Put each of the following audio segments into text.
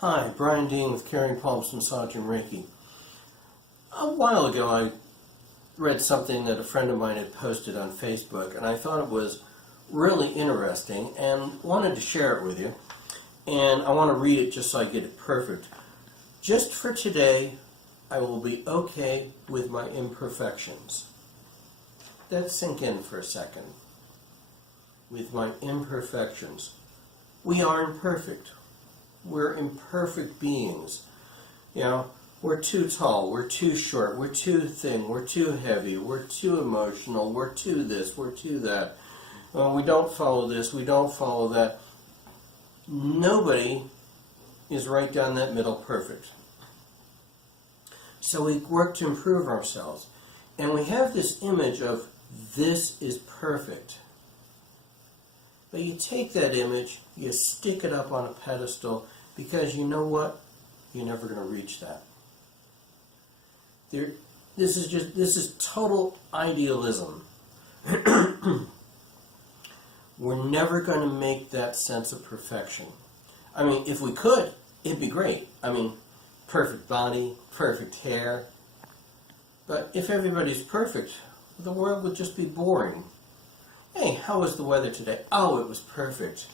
Hi, Brian Dean with Caring Palms Massage and Reiki. A while ago I read something that a friend of mine had posted on Facebook, and I thought it was really interesting and wanted to share it with you. And I want to read it just so I get it perfect. Just for today, I will be okay with my imperfections. That sink in for a second. With my imperfections. We are imperfect. We're imperfect beings. You know, we're too tall, we're too short, we're too thin, we're too heavy, we're too emotional, we're too this, we're too that. We don't follow this, we don't follow that. Nobody is right down that middle perfect. So we work to improve ourselves. And we have this image of this is perfect. But you take that image, you stick it up on a pedestal, because you know what? You're never going to reach that. This is total idealism. We're never going to make that sense of perfection. I mean, if we could, it'd be great. I mean, perfect body, perfect hair. But if everybody's perfect, the world would just be boring. Hey, how was the weather today? Oh, it was perfect.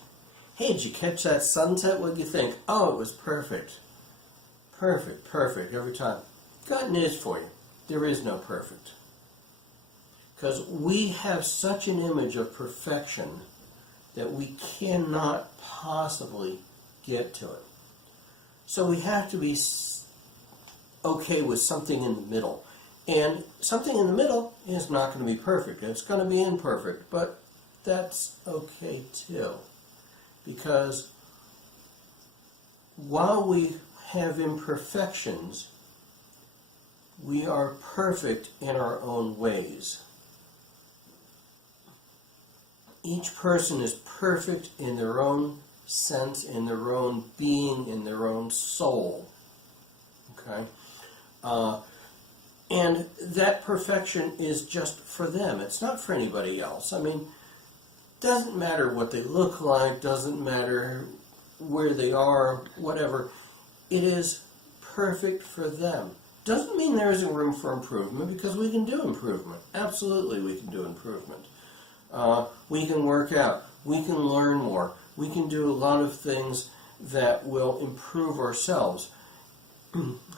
Hey, did you catch that sunset? What did you think? Oh, it was perfect. Perfect, perfect, every time. Got news for you. There is no perfect. Because we have such an image of perfection that we cannot possibly get to it. So we have to be okay with something in the middle. And something in the middle is not going to be perfect. It's going to be imperfect, but that's okay too. Because while we have imperfections, we are perfect in our own ways. Each person is perfect in their own sense, in their own being, in their own soul. Okay? And that perfection is just for them. It's not for anybody else. I mean, doesn't matter what they look like, doesn't matter where they are, whatever. It is perfect for them. Doesn't mean there isn't room for improvement, because we can do improvement. Absolutely we can do improvement. We can work out. We can learn more. We can do a lot of things that will improve ourselves.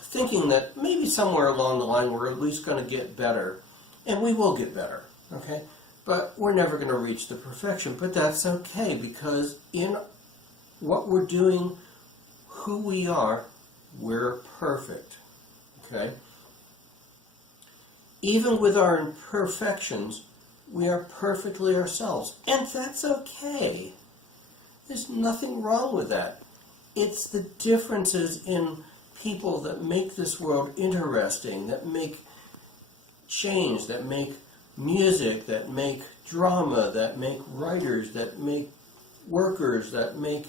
Thinking that maybe somewhere along the line we're at least going to get better. And we will get better. Okay? But we're never going to reach the perfection. But that's okay, because in what we're doing, who we are, we're perfect. Okay? Even with our imperfections, we are perfectly ourselves. And that's okay. There's nothing wrong with that. It's the differences in people that make this world interesting, that make change, that make music, that make drama, that make writers, that make workers, that make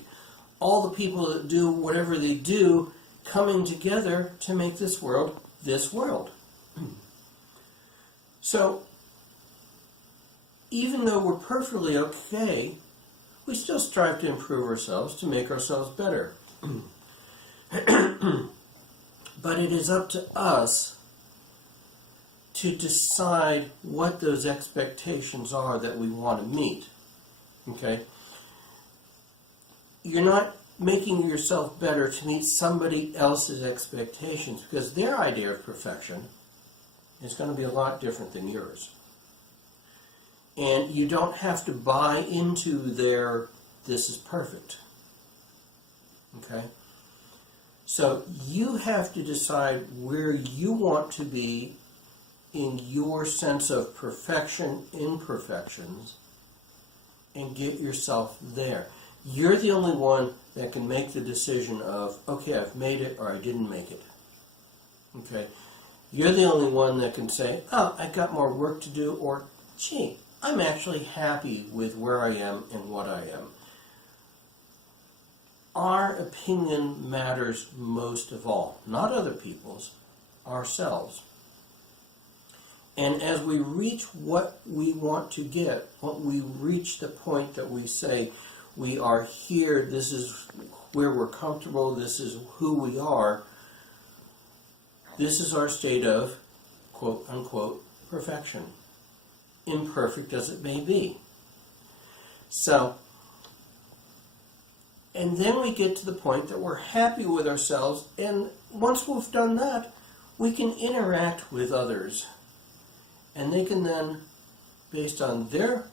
all the people that do whatever they do coming together to make this world this world. So, even though we're perfectly okay, we still strive to improve ourselves, to make ourselves better. But it is up to us to decide what those expectations are that we want to meet. Okay? You're not making yourself better to meet somebody else's expectations, because their idea of perfection is going to be a lot different than yours. And you don't have to buy into their "this is perfect." Okay? So you have to decide where you want to be in your sense of perfection, imperfections, and get yourself there. You're the only one that can make the decision of, okay, I've made it or I didn't make it. Okay? You're the only one that can say, oh, I got more work to do, or, gee, I'm actually happy with where I am and what I am. Our opinion matters most of all. Not other people's, ourselves. And as we reach what we want to get, when we reach the point that we say, we are here, this is where we're comfortable, this is who we are, this is our state of, quote unquote, perfection, imperfect as it may be. So, and then we get to the point that we're happy with ourselves, and once we've done that, we can interact with others. And they can then, based on their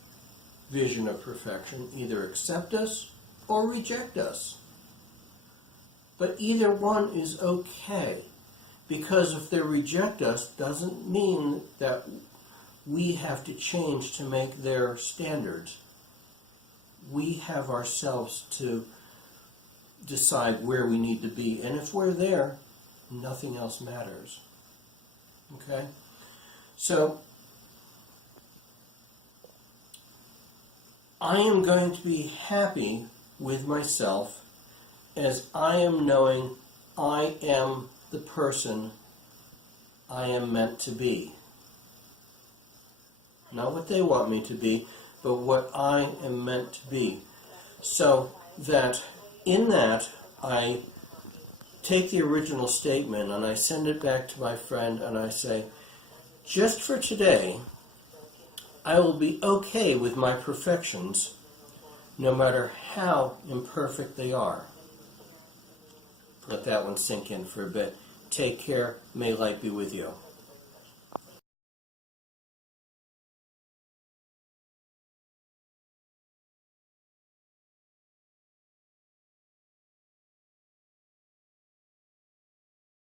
vision of perfection, either accept us or reject us. But either one is okay, because if they reject us, doesn't mean that we have to change to make their standards. We have ourselves to decide where we need to be, and if we're there, nothing else matters. Okay? So, I am going to be happy with myself as I am knowing I am the person I am meant to be. Not what they want me to be, but what I am meant to be. So that in that I take the original statement and I send it back to my friend and I say, just for today, I will be okay with my perfections, no matter how imperfect they are. Let that one sink in for a bit. Take care. May light be with you.